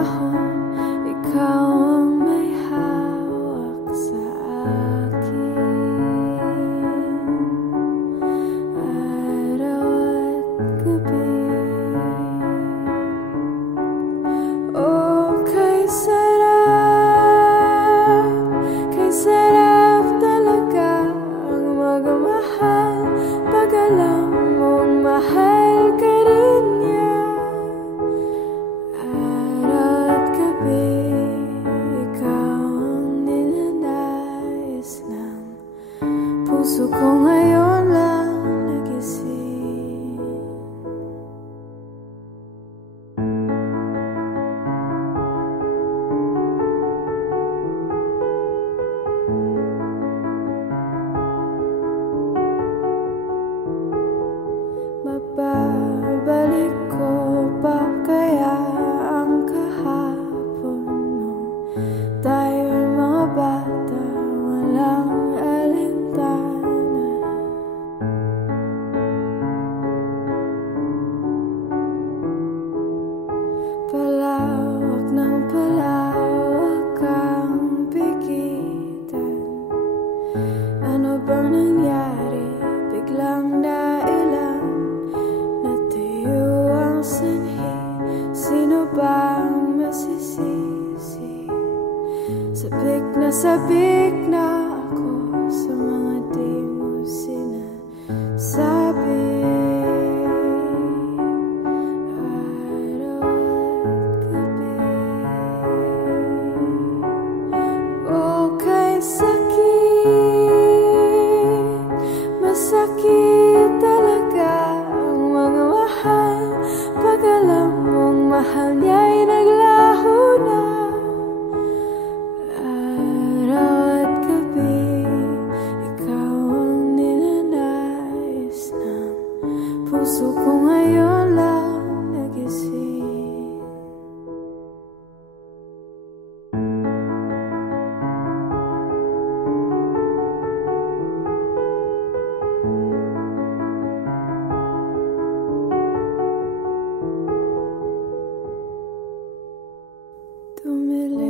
panahon, ikaw ang may hawak sa akin. Araw at gabi, oh kay sarap talaga ang magmahal. Pag alam mong mahal ka rin niya, araw at gabi, ikaw ang ninanais ng puso ko ngayon lang nagising. Mababalik ko pa kaya ang kahapon nung tayo'y mga bata, walang alintana. Palawak ng palawak ang bigitan. Ano bang nangyari? Biglang dailan natayo ang sanhi. Sino bang masisisi? Sabik na ako sa mga di mo sinasabi. Araw at gabi, oh kay sakit, masakit talaga ang mga mahal. Pag alam mong mahal niya'y naglaho na. Araw at gabi, ikaw ang ninanais ng puso ko ngayon lang nagising. Tumilim